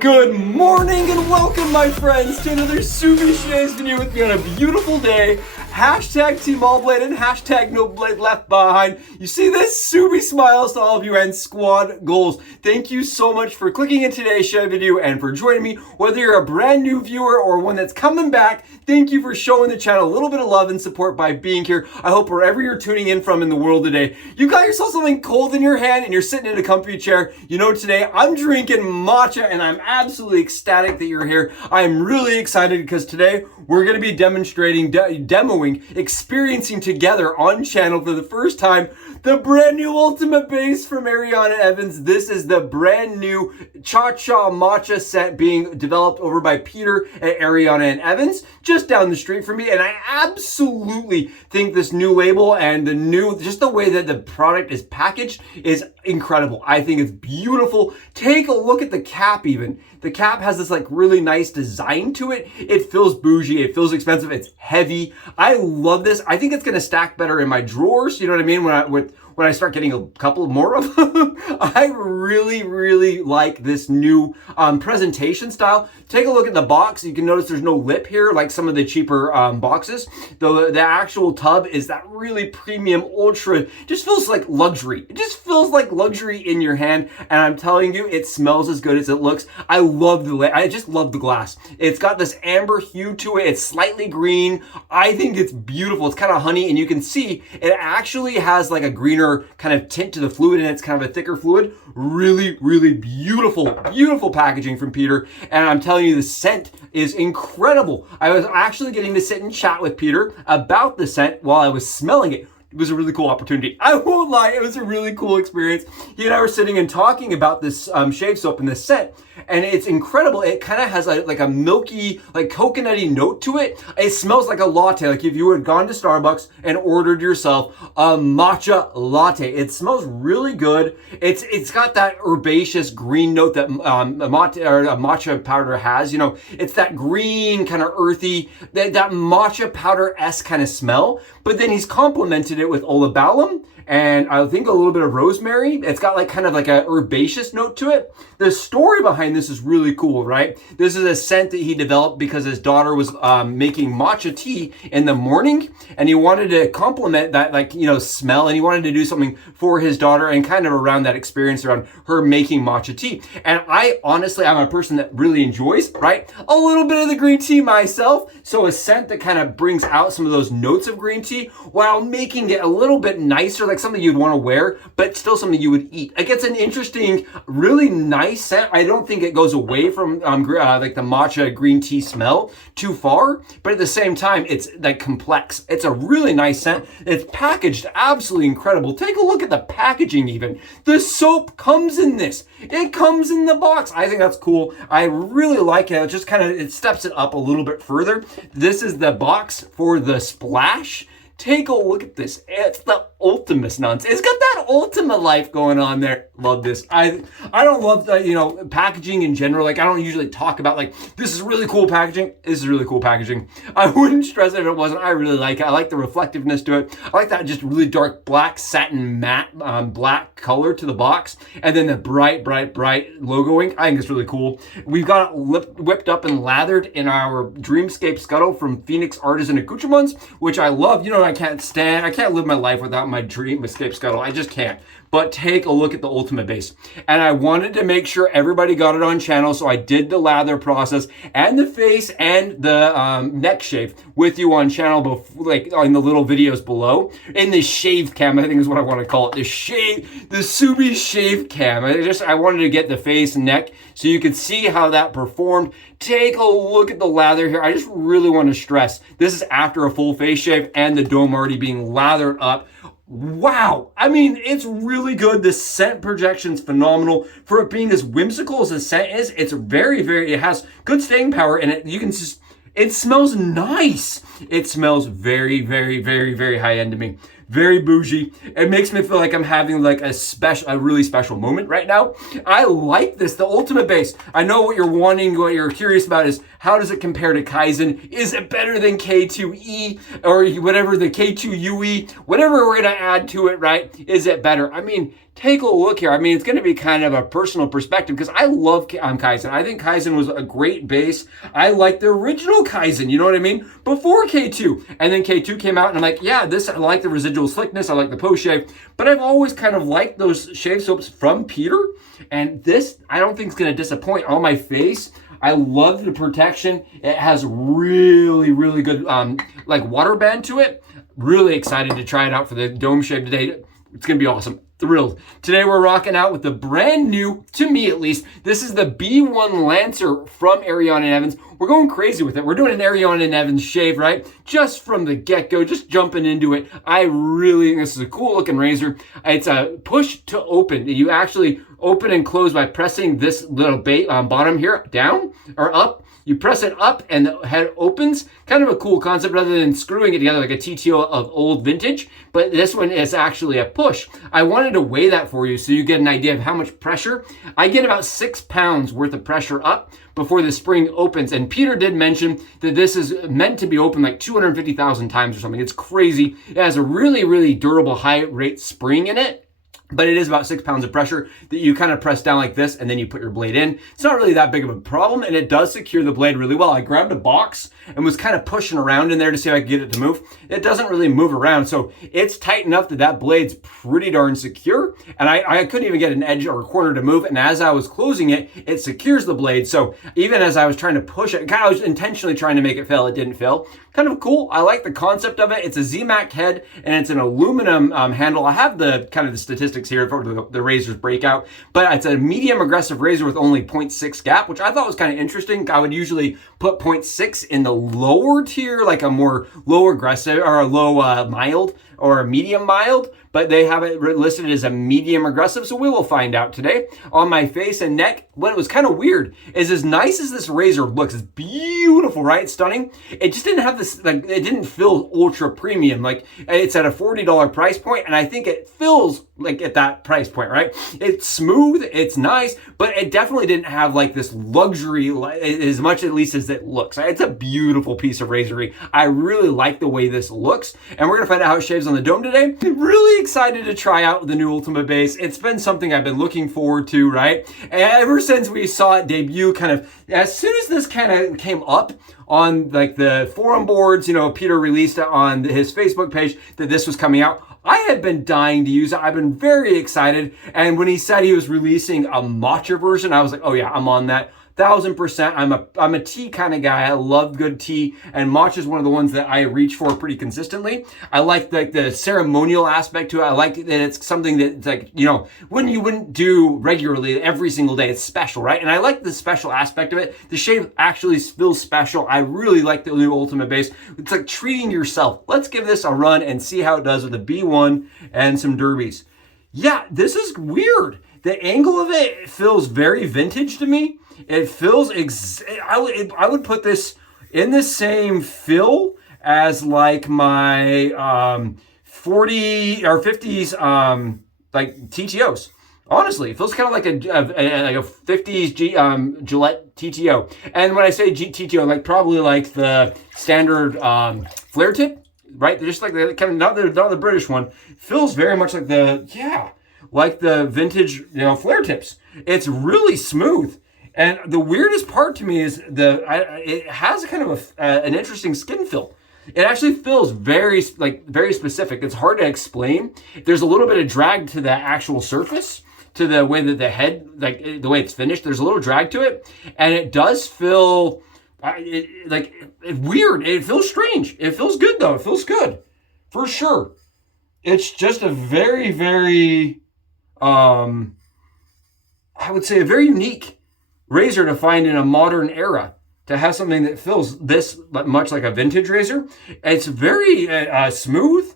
Good morning and welcome, my friends, to another Subi Shaves video with me on a beautiful day. Hashtag Team All Blade and hashtag No Blade Left Behind. You see this? Subi smiles to all of you and squad goals. Thank you so much for clicking in today's shave video and for joining me. Whether you're a brand new viewer or one that's coming back, thank you for showing the channel a little bit of love and support by being here. I hope wherever you're tuning in from in the world today, you got yourself something cold in your hand and you're sitting in a comfy chair. You know, today I'm drinking matcha and I'm absolutely ecstatic that you're here. I'm really excited because today we're going to be demonstrating, demoing, experiencing together on channel for the first time the brand new Ultima base from Ariana Evans. This is the brand new Cha Matcha set being developed over by Peter at Ariana and Evans, just down the street from me. And I absolutely think this new label and just the way that the product is packaged is incredible. I think it's beautiful. Take a look at the cap even. The cap has this like really nice design to it. It feels bougie. It feels expensive. It's heavy. I love this. I think it's going to stack better in my drawers. You know what I mean? When I start getting a couple more of them. I really like this new presentation style. Take a look at the box. You can notice there's no lip here like some of the cheaper boxes. The actual tub is that really premium ultra, just feels like luxury. It just feels like luxury in your hand. And I'm telling you, it smells as good as it looks. I just love the glass. It's got this amber hue to it. It's slightly green. I think it's beautiful. It's kind of honey, and you can see it actually has like a greener kind of tint to the fluid, and it's kind of a thicker fluid. Really beautiful packaging from Peter. And I'm telling you, the scent is incredible. I was actually getting to sit and chat with Peter about the scent while I was smelling it. It was a really cool opportunity. I won't lie, it was a really cool experience. He and I were sitting and talking about this shave soap and this scent, and it's incredible. It kind of has like a milky, like coconutty note to it. It smells like a latte, like if you had gone to Starbucks and ordered yourself a matcha latte. It smells really good. It's got that herbaceous green note that a matcha powder has. You know, it's that green kind of earthy, that matcha powder-esque kind of smell. But then he's complemented it with olibalum and I think a little bit of rosemary. It's got like kind of like a herbaceous note to it. The story behind this is really cool, right? This is a scent that he developed because his daughter was making matcha tea in the morning, and he wanted to complement that, like, you know, smell, and he wanted to do something for his daughter and kind of around that experience around her making matcha tea. And I honestly, I'm a person that really enjoys, right, a little bit of the green tea myself. So a scent that kind of brings out some of those notes of green tea while making it a little bit nicer, like something you'd want to wear, but still something you would eat. Like, it's an interesting, really nice scent. I don't think it goes away from like the matcha green tea smell too far, but at the same time, it's like complex. It's a really nice scent. It's packaged absolutely incredible. Take a look at the packaging even. The soap comes in this. It comes in the box. I think that's cool. I really like it. It just kind of, it steps it up a little bit further. This is the box for the splash. Take a look at this. It's the Ultima nonsense. It's got that Ultima life going on there. Love this. I don't love you know, packaging in general. Like, I don't usually talk about like, this is really cool packaging. This is really cool packaging. I wouldn't stress it if it wasn't. I really like it. I like the reflectiveness to it. I like that just really dark black satin matte black color to the box, and then the bright logo ink. I think it's really cool. We've got it whipped up and lathered in our Dreamscape scuttle from Phoenix Artisan Accoutrements, which I love. You know, I can't live my life without my Dreamscape scuttle. I just can't. But take a look at the Ultima base. And I wanted to make sure everybody got it on channel, so I did the lather process and the face and the neck shave with you on channel, like on the little videos below. In the shave cam, I think is what I want to call it. The Subi shave cam. I wanted to get the face and neck so you could see how that performed. Take a look at the lather here. I just really want to stress, this is after a full face shave and the dome already being lathered up. Wow, I mean, it's really good. The scent projection's phenomenal. For it being as whimsical as the scent is, it's very, it has good staying power, and it smells nice. It smells very high end to me. very bougie. It makes me feel like I'm having like a really special moment right now. I like this, the Ultima base. I know what you're wanting, what you're curious about is how does it compare to Kaizen? Is it better than K2E or whatever, the K2UE, whatever we're gonna add to it, right? Is it better? I mean, take a look here. I mean, it's going to be kind of a personal perspective because I love Kaizen. I think Kaizen was a great base. I like the original Kaizen, you know what I mean? Before K2. And then K2 came out and I'm like, yeah, I like the residual slickness. I like the post shave. But I've always kind of liked those shave soaps from Peter. And this, I don't think is going to disappoint on my face. I love the protection. It has really, really good like water band to it. Really excited to try it out for the dome shave today. It's going to be awesome. Thrilled. Today we're rocking out with the brand new, to me at least, this is the B1 Lancer from Ariana and Evans. We're going crazy with it. We're doing an Ariana and Evans shave, right? Just from the get-go, just jumping into it. I really think this is a cool looking razor. It's a push to open. You actually open and close by pressing this little bottom here, down or up. You press it up and the head opens. Kind of a cool concept rather than screwing it together like a TTO of old vintage. But this one is actually a push. I wanted to weigh that for you so you get an idea of how much pressure. I get about 6 pounds worth of pressure up before the spring opens. And Peter did mention that this is meant to be open like 250,000 times or something. It's crazy. It has a really, really durable high rate spring in it. But it is about 6 pounds of pressure that you kind of press down like this and then you put your blade in. It's not really that big of a problem and it does secure the blade really well. I grabbed a box and was kind of pushing around in there to see if I could get it to move. It doesn't really move around, so it's tight enough that that blade's pretty darn secure. And I couldn't even get an edge or a corner to move. And as I was closing it, it secures the blade. So even as I was trying to push it, I was intentionally trying to make it fail. It didn't fail. Kind of cool. I like the concept of it. It's a ZMAC head and it's an aluminum handle. I have the kind of the statistics here for the razor's breakout, but it's a medium aggressive razor with only 0.6 gap, which I thought was kind of interesting. I would usually put 0.6 in the lower tier, like a more low aggressive or a low mild or a medium mild, but they have it listed as a medium aggressive, so we will find out today. On my face and neck, what was kind of weird is as nice as this razor looks, it's beautiful, right? It's stunning. It just didn't have this, like, it didn't feel ultra premium. Like, it's at a $40 price point, and I think it feels like at that price point, right? It's smooth, it's nice, but it definitely didn't have like this luxury as much at least as it looks. It's a beautiful piece of razory. I really like the way this looks, and we're gonna find out how it shaves on the dome today. I'm really excited to try out the new Ultima base. It's been something I've been looking forward to, right? And ever since we saw it debut, kind of as soon as this kind of came up on like the forum boards, you know, Peter released it on his Facebook page that this was coming out. I had been dying to use it. I've been very excited. And when he said he was releasing a matcha version, I was like, oh yeah, I'm on that. 1000%. I'm a tea kind of guy. I love good tea, and matcha is one of the ones that I reach for pretty consistently. I like the ceremonial aspect to it. I like that it's something that's like, you know, when you wouldn't do regularly every single day. It's special, right? And I like the special aspect of it. The shave actually feels special. I really like the new Ultima base. It's like treating yourself. Let's give this a run and see how it does with the B1 and some derbies. Yeah, this is weird. The angle of it feels very vintage to me. It feels, I would put this in the same fill as like my 40 or 50s like TTOs. Honestly, it feels kind of like a 50s Gillette TTO. And when I say TTO, like probably like the standard flare tip, right? They're just like the kind of not the British one. It feels very much like like the vintage, you know, flare tips. It's really smooth. And the weirdest part to me is it has kind of an interesting skin fill. It actually feels very specific. It's hard to explain. There's a little bit of drag to the actual surface, to the way that the head, like the way it's finished. There's a little drag to it, and it does feel weird. It feels strange. It feels good though. It feels good for sure. It's just a very, very, I would say a very unique razor to find in a modern era, to have something that feels this much like a vintage razor. It's very smooth.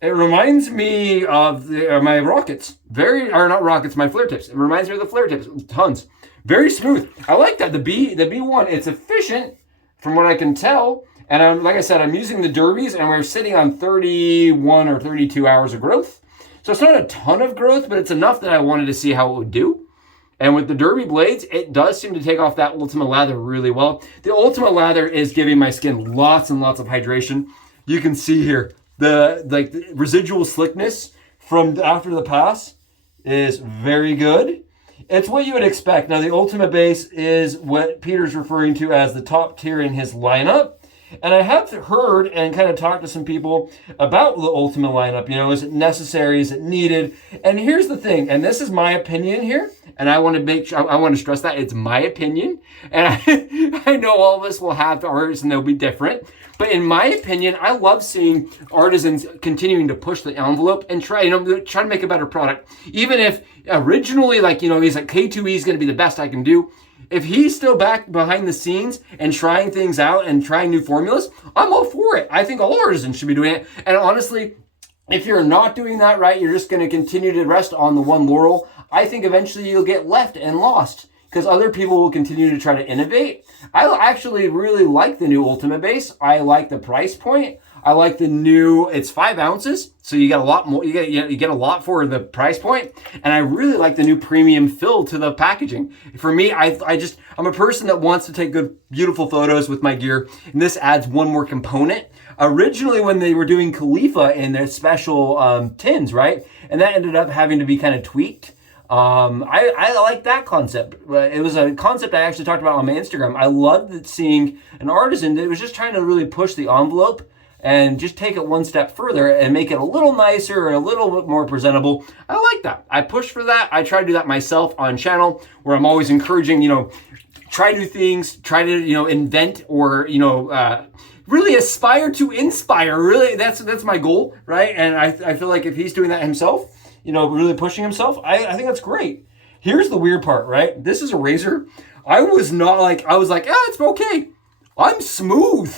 It reminds me of my rockets. Not rockets, my flare tips. It reminds me of the flare tips, tons. Very smooth. I like that. The B1, it's efficient from what I can tell. And like I said, I'm using the derbies, and we're sitting on 31 or 32 hours of growth. So it's not a ton of growth, but it's enough that I wanted to see how it would do. And with the derby blades, it does seem to take off that Ultima lather really well. The Ultima lather is giving my skin lots and lots of hydration. You can see here, the residual slickness from after the pass is very good. It's what you would expect. Now, the Ultima base is what Peter's referring to as the top tier in his lineup. And I have heard and kind of talked to some people about the Ultima lineup. You know, is it necessary? Is it needed? And here's the thing, and this is my opinion here, and I want to make sure, I want to stress that it's my opinion. And I know all of us will have ours and they'll be different. But in my opinion, I love seeing artisans continuing to push the envelope and try to make a better product. Even if originally, like, you know, he's like, K2E is going to be the best I can do. If he's still back behind the scenes and trying things out and trying new formulas, I'm all for it. I think all artisans should be doing it. And honestly, if you're not doing that right, you're just going to continue to rest on the one laurel. I think eventually you'll get left and lost because other people will continue to try to innovate. I actually really like the new Ultima base. I like the price point. I like the new, it's 5 ounces, so you get a lot more, you get a lot for the price point. And I really like the new premium fill to the packaging. For me, I'm a person that wants to take good, beautiful photos with my gear, and this adds one more component. Originally, when they were doing Khalifa in their special tins, right? And that ended up having to be kind of tweaked. I like that concept. It was a concept I actually talked about on my Instagram. I loved seeing an artisan that was just trying to really push the envelope and just take it one step further and make it a little nicer and a little bit more presentable. I like that. I push for that. I try to do that myself on channel, where I'm always encouraging, you know, try new things, try to, you know, invent or, you know, really aspire to inspire. Really, that's my goal, right? And I feel like if he's doing that himself, you know, really pushing himself, I think that's great. Here's the weird part, right? This is a razor. I was like, it's okay. I'm smooth.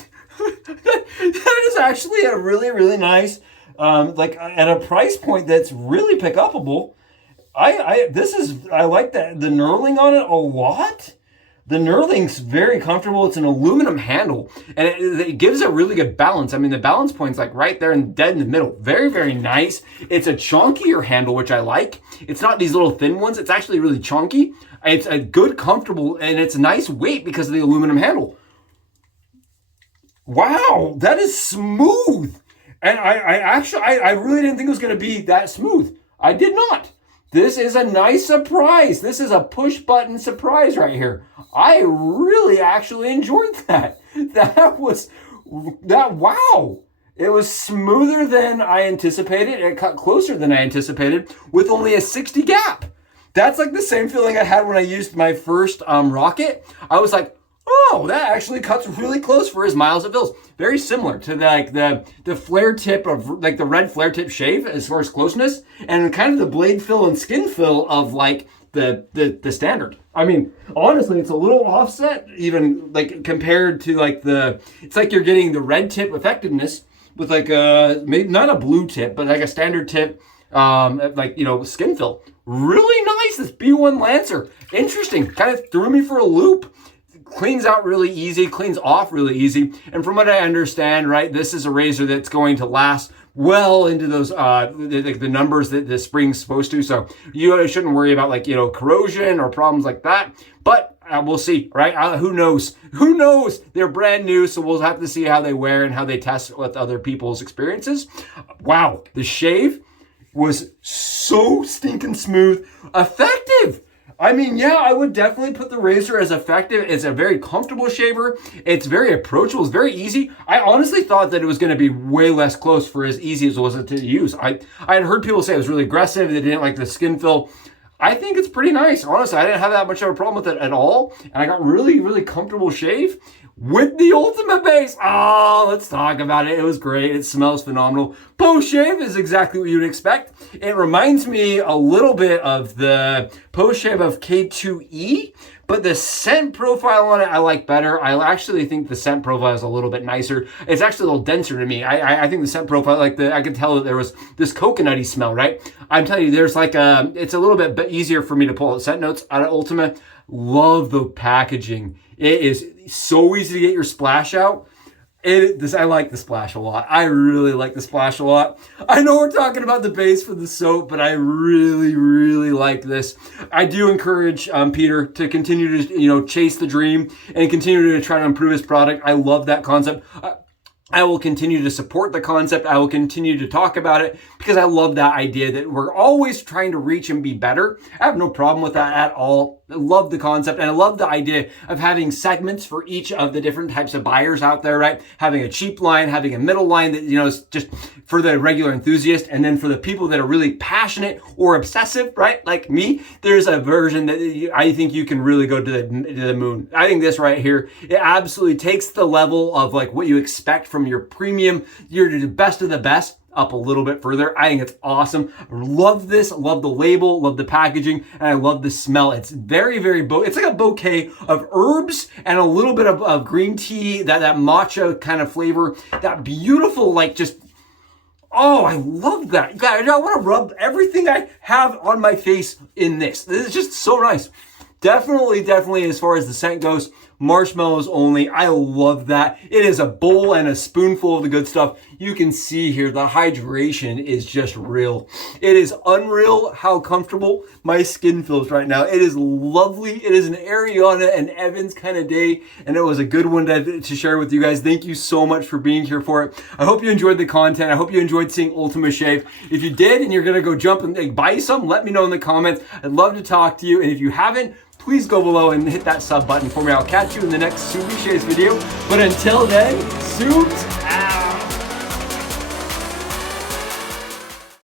That is actually a really, really nice, like at a price point that's really pick upable. I like the knurling on it a lot. The knurling's very comfortable. It's an aluminum handle, and it gives a really good balance. I mean, the balance point's like right there and dead in the middle. Very, very nice. It's a chunkier handle, which I like. It's not these little thin ones. It's actually really chunky. It's a good, comfortable, and it's a nice weight because of the aluminum handle. Wow, that is smooth. And I really didn't think it was going to be that smooth. I did not. This is a nice surprise. This is a push button surprise right here. I really actually enjoyed that. Wow. It was smoother than I anticipated. It cut closer than I anticipated with only a 60 gap. That's like the same feeling I had when I used my first rocket. I was like, oh, that actually cuts really close for his miles of fills. Very similar to the flare tip of like the red flare tip shave as far as closeness, and kind of the blade fill and skin fill of like the standard. I mean, honestly, it's a little offset even like compared to like it's like you're getting the red tip effectiveness with like maybe not a blue tip, but like a standard tip, like, you know, skin fill. Really nice, this B1 Lancer. Interesting, kind of threw me for a loop. Cleans out really easy, cleans off really easy. And from what I understand, right, this is a razor that's going to last well into those, the numbers that the spring's supposed to. So you shouldn't worry about like, you know, corrosion or problems like that. But we'll see, right? Who knows? Who knows? They're brand new, so we'll have to see how they wear and how they test with other people's experiences. Wow, the shave was so stinking smooth. Effective. I mean, yeah, I would definitely put the razor as effective. It's a very comfortable shaver. It's very approachable. It's very easy. I honestly thought that it was going to be way less close for as easy as it was to use. I had heard people say it was really aggressive. They didn't like the skin fill. I think it's pretty nice. Honestly, I didn't have that much of a problem with it at all. And I got really, really comfortable shave with the Ultima base. Oh, let's talk about it. It was great. It smells phenomenal. Post shave is exactly what you'd expect. It reminds me a little bit of the post shave of K2E, but the scent profile on it I like better. I actually think the scent profile is a little bit nicer. It's actually a little denser to me. I think the scent profile, like I could tell that there was this coconutty smell, right? I'm telling you, there's like it's a little bit easier for me to pull out scent notes out of Ultima. Love the packaging. It is so easy to get your splash out. I like the splash a lot. I really like the splash a lot. I know we're talking about the base for the soap, but I really, really like this. I do encourage Peter to continue to, chase the dream and continue to try to improve his product. I love that concept. I will continue to support the concept. I will continue to talk about it because I love that idea that we're always trying to reach and be better. I have no problem with that at all. I love the concept, and I love the idea of having segments for each of the different types of buyers out there, right? Having a cheap line, having a middle line that, is just for the regular enthusiast, and then for the people that are really passionate or obsessive, right? Like me, there's a version that I think you can really go to the moon. I think this right here, it absolutely takes the level of like what you expect from your premium, you're the best of the best, up a little bit further. I think it's awesome. Love this. Love the label. Love the packaging. And I love the smell. It's very, very it's like a bouquet of herbs and a little bit of green tea, that matcha kind of flavor. That beautiful, like just, oh, I love that. God, I want to rub everything I have on my face in this. This is just so nice. Definitely, as far as the scent goes, marshmallows only. I love that. It is a bowl and a spoonful of the good stuff. You can see here the hydration is just real. It is unreal how comfortable my skin feels right now. It is lovely. It is an Ariana and Evans kind of day, and it was a good one to share with you guys. Thank you so much for being here for it. I hope you enjoyed the content. I hope you enjoyed seeing Ultima shave. If you did and you're gonna go jump and buy some, let me know in the comments. I'd love to talk to you. And if you haven't, please go below and hit that sub button for me. I'll catch you in the next Subie Shaves video. But until then, Subs